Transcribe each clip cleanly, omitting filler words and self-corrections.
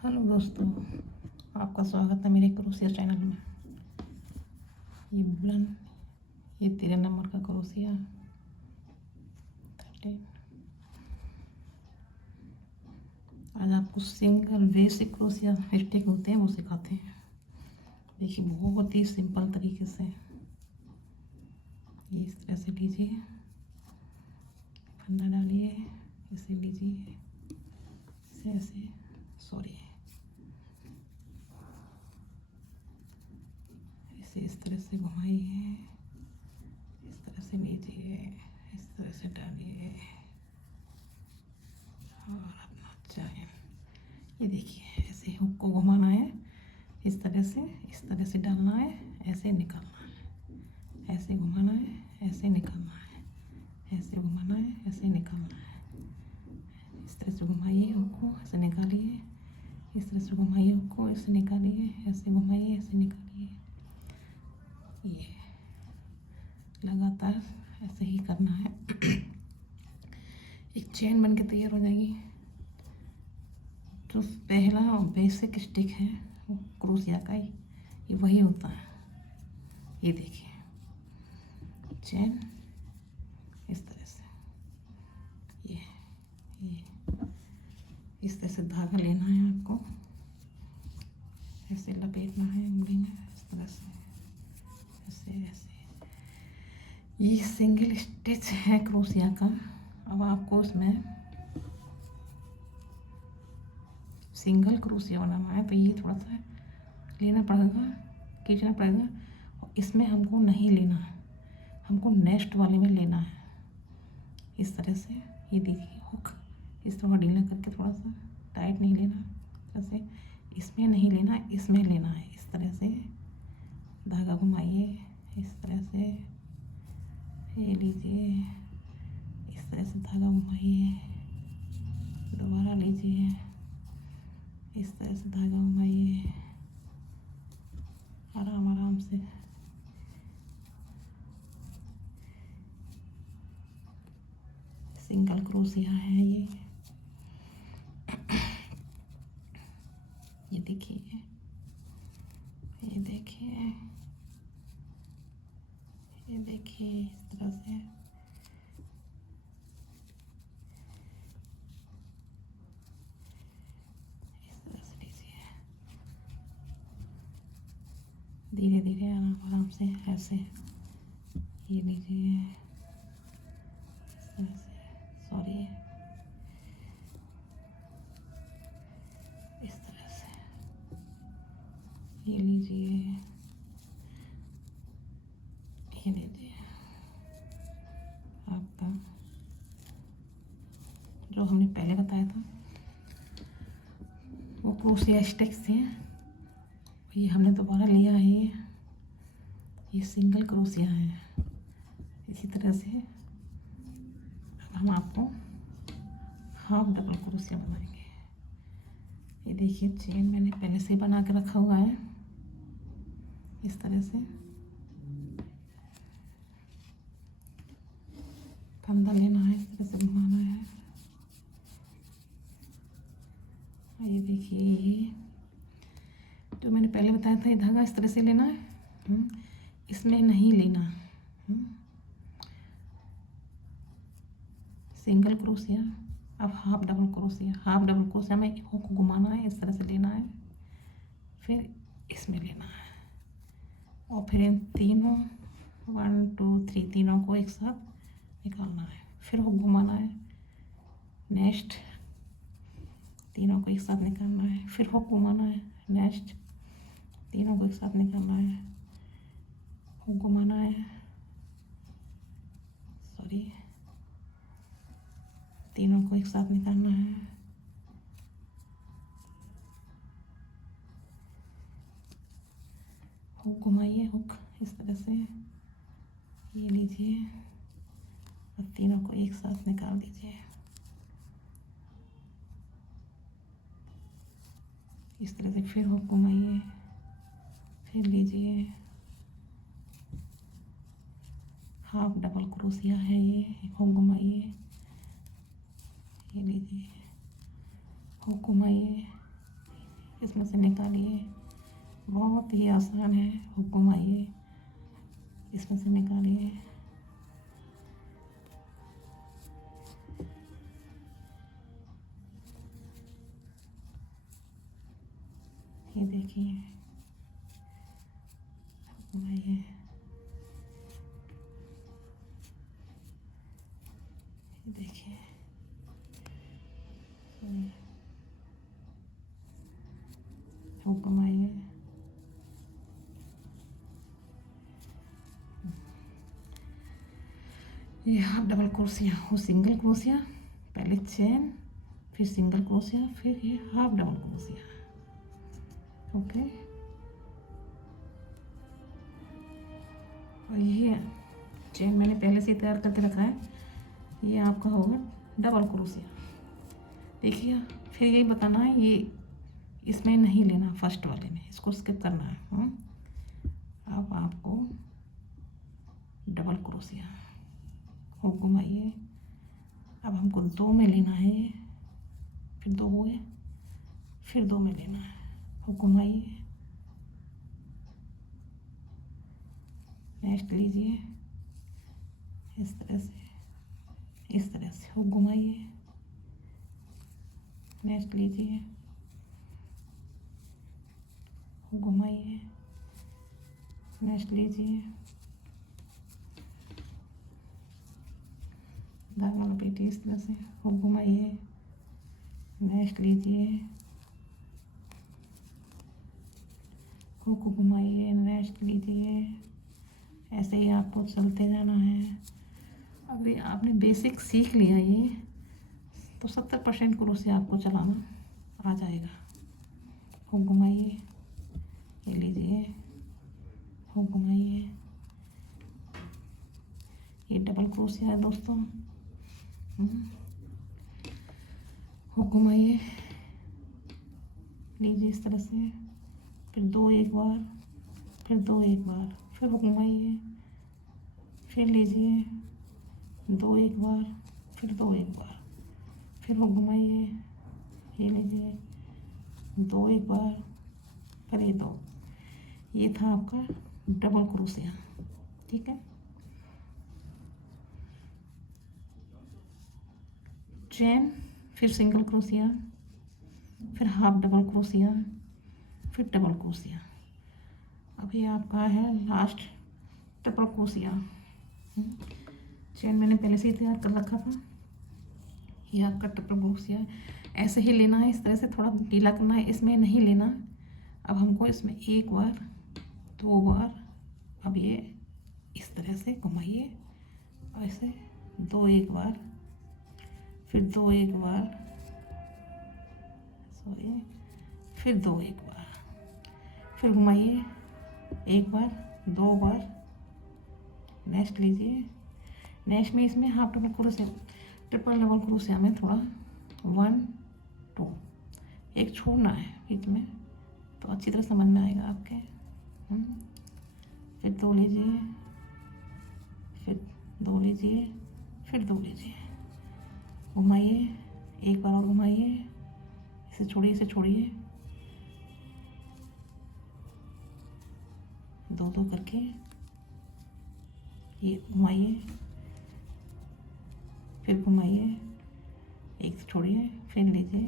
Hello दोस्तों, आपका स्वागत है मेरे क्रोशिया चैनल में। ये बुलन, ये 13 नंबर का क्रोशिया 13। आज आपको सिंगल बेसिक क्रोशिया स्टिक होते हैं वो सिखाते हैं। देखिए बहुत ही सिंपल तरीके से ये इस तरह से लीजिए, फंदा डालिए, इसे लीजिए, इसे ऐसे इसे इस तरह से घुमाइए, इस तरह से लीजिए, इस तरह से डालिए और अपना चैन। ये देखिए ऐसे हुक को घुमाना है, इस तरह से डालना है, ऐसे निकालना है, ऐसे घुमाना है, ऐसे निकालना है, ऐसे घुमाना है, ऐसे निकालना है। इस तरह से घुमाइए हुक को, ऐसे निकालिए, इस तरह से घुमाइए हुक को, ऐसे निकालिए, ऐसे घुमाइए, ऐसे निकालिए। ये लगातार ऐसे ही करना है। एक चेन बन के तैयार हो जाएगी। जो पहला बेसिक स्टिक है वो क्रोशिया का ये वही होता है। ये देखिए चेन इस तरह से, ये इस तरह से धागा लेना है आपको, ऐसे लपेटना है उंगली में, इस तरह से ऐसे ऐसे। ये सिंगल स्टिच है क्रोशिया का। अब आपको इसमें सिंगल क्रोशिया बनाना है तो ये थोड़ा सा लेना पड़ेगा, खींचना पड़ेगा। और इसमें हमको नहीं लेना है, हमको नेक्स्ट वाले में लेना है। इस तरह से ये देखिए हुक इस तरह ढीला करके, थोड़ा सा टाइट नहीं लेना, ऐसे इसमें नहीं लेना, इसमें लेना है। इस तरह से धागा घुमाइए, इस तरह से ये लीजिए, इस तरह से धागा घुमाइए, दोबारा लीजिए, इस तरह से धागा घुमाइए, आराम आराम से। सिंगल क्रोशिया है ये देखिए, ये देखिए, ये देखिए इस तरह से। इस तरह से लीजिए, धीरे धीरे आराम आराम से ऐसे ये लीजिए, इस तरह से, सॉरी, इस तरह से ये लीजिए, ये लीजिए। आपका जो हमने पहले बताया था वो क्रोशिया स्टिक्स थे, ये हमने दोबारा लिया है। ये सिंगल क्रोशिया है। इसी तरह से अब हम आपको हाफ डबल क्रोशिया बनाएंगे। ये देखिए चेन मैंने पहले से ही बना के रखा हुआ है। इस तरह से फंदा लेना है, इस तरह से घुमाना है। ये देखिए ये जो मैंने पहले बताया था, ये धागा इस तरह से लेना है, इसमें नहीं लेना। Single crochet. अब half double crochet, half double crochet में हुक को घुमाना है, इस तरह से लेना है, फिर इसमें लेना है, और फिर इन तीनों 1 2 3 तीनों को एक साथ निकालना है, फिर हुक घुमाना है, नेक्स्ट तीनों को एक साथ निकालना है, फिर हुक घुमाना है, नेक्स्ट तीनों को एक साथ निकालना है, हुक घुमाना है, सॉरी, तीनों को एक साथ निकालना है, हुक घुमाइए, हुक इस तरह से ये लीजिए और तीनों को एक साथ निकाल दीजिए। इस तरह से फिर हुक घुमाइए, फिर लीजिए, हाफ डबल क्रोशिया है ये, हुक घुमाइए, ये लीजिए, हुक घुमाइए, इसमें से निकालिए, बहुत ही आसान है, हुक घुमाइए, इसमें से निकालिए, ये देखिए, हुक घुमाइए, ये देखिए, हुक घुमाइए, ये हाफ डबल क्रोशिया, वो सिंगल क्रोशिया, पहले चेन, फिर सिंगल क्रोशिया, फिर ये हाफ डबल क्रोशिया। ओके, और ये चेन मैंने पहले से तैयार करके रखा है, ये आपका होगा डबल क्रोशिया। देखिए, फिर यही बताना है, ये इसमें नहीं लेना, फर्स्ट वाले में, इसको स्किप करना है। अब आपको डबल क्रोशिया, हुक घुमाइए, अब हमको 2 में लेना है, फिर 2 हुए, फिर 2 में लेना है, हुक घुमाइए, नेक्स्ट लीजिए, इस तरह से हुक घुमाइए, नेक्स्ट लीजिए, हुक घुमाइए, नेक्स्ट लीजिए, धागा लपेटिए, इस तरह से हुक घुमाइए, नेक्स्ट लीजिए, हुक घुमाइए, नेक्स्ट लीजिए, ऐसे ही आपको चलते जाना है। अभी आपने बेसिक सीख लिया ये, तो 70% क्रोशिया आपको चलाना आ जाएगा। हुक घुमाइए, ये लीजिए, हुक घुमाइए, ये डबल क्रोशिया है दोस्तों। हुक घुमाइए, लीजिए इस तरह से, फिर 2 एक बार, फिर 2 एक बार, फिर हुक घुमाइए, फिर लीजिए, 2 एक बार, फिर 2 एक बार, फिर हुक घुमाइए, ये लीजिए, 2 एक बार, फिर ये 2। ये था आपका डबल क्रोशिया, ठीक है। चेन, फिर सिंगल क्रोशिया, फिर हाफ डबल क्रोशिया, फिर डबल क्रोशिया। अभी आपका है लास्ट ट्रिपल क्रोशिया। चेन मैंने पहले से ही तैयार कर रखा था, ये आपका ट्रिपल क्रोशिया। ऐसे ही लेना है, इस तरह से थोड़ा ढीला करना है, इसमें नहीं लेना। अब हमको इसमें 1 बार, 2 बार, अब ये इस तरह से घुमाइए, ऐसे 2 एक बार, फिर 2 एक बार, सॉरी, फिर 2 एक बार, फिर घुमाइए, 1 बार, 2 बार, नेक्स्ट लीजिए, नेक्स्ट में इसमें half double crochet, triple double crochet में थोड़ा 1 2 एक छोड़ना है बीच में, तो अच्छी तरह समझ में आएगा आपके। फिर 2 लीजिए, फिर 2 लीजिए, फिर 2 लीजिए, घुमाइए, 1 बार और घुमाइए, इसे छोड़िए, इसे छोड़िए, 2 करके ये घुमाइए, फिर घुमाइए, 1 छोड़िए, फिर लीजिए,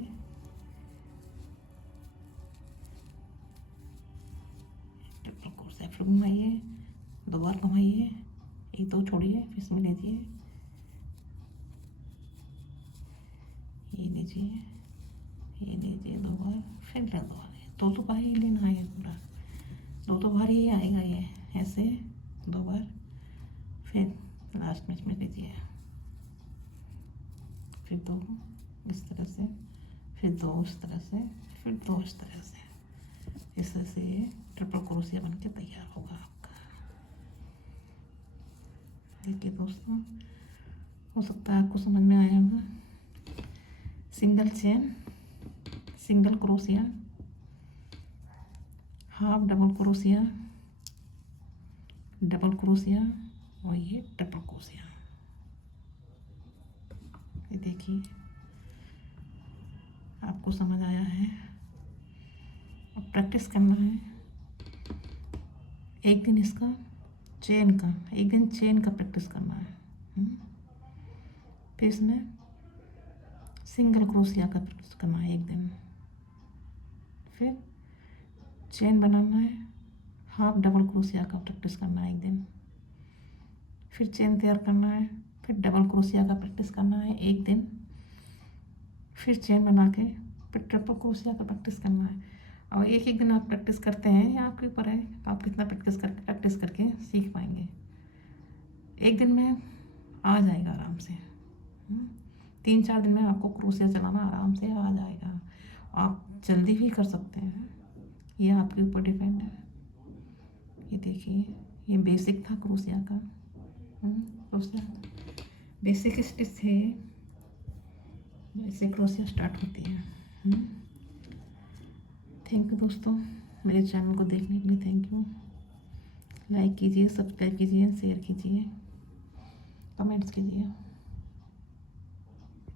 ट्रिपल क्रोशिया, फिर घुमाइए, 2 बार घुमाइए, 1 2 छोड़िए, फिर इसमें लीजिए, ये लीजिए 2 बार, फिर 2 बार, 2 बार ही लेना है पूरा, 2 बार ही आएगा ये, ऐसे 2 बार, फिर लास्ट में इसमें लीजिए, फिर 2 इस तरह से, फिर 2 इस तरह से, फिर 2 इस तरह से, इस तरह से ये ट्रिपल क्रोशिया बन के तैयार होगा आपका। देखिए दोस्तों, हो सकता है आपको समझ में आया होगा। Single chain, single crochet, half double crochet, double crochet, और ये ट्रिपल क्रोशिया। ये देखिए, आपको समझ आया है। प्रैक्टिस करना है। एक दिन इसका चेन का, एक दिन चेन का प्रैक्टिस करना है। फिर इसमें सिंगल क्रोशिया का प्रैक्टिस करना है एक दिन। फिर चेन बनाना है, हाफ डबल क्रोशिया का प्रैक्टिस करना है एक दिन। फिर चेन तैयार करना है, फिर डबल क्रोशिया का प्रैक्टिस करना है एक दिन। फिर चेन बना के फिर ट्रिपल क्रोशिया का प्रैक्टिस करना है। और एक एक दिन आप प्रैक्टिस करते हैं, या आपके ऊपर है आप कितना प्रैक्टिस करके सीख पाएंगे। एक दिन में आ जाएगा आराम से। 3-4 दिन में आपको क्रोशिया चलाना आराम से आ जाएगा। आप जल्दी भी कर सकते हैं, ये आपके ऊपर डिपेंड है। ये देखिए, ये बेसिक था क्रोशिया का। क्रोशिया बेसिक स्टिच है, इससे क्रोशिया स्टार्ट होती है। थैंक यू दोस्तों, मेरे चैनल को देखने के लिए थैंक यू। लाइक कीजिए, सब्सक्राइब कीजिए, शेयर कीजिए, कमेंट्स कीजिए।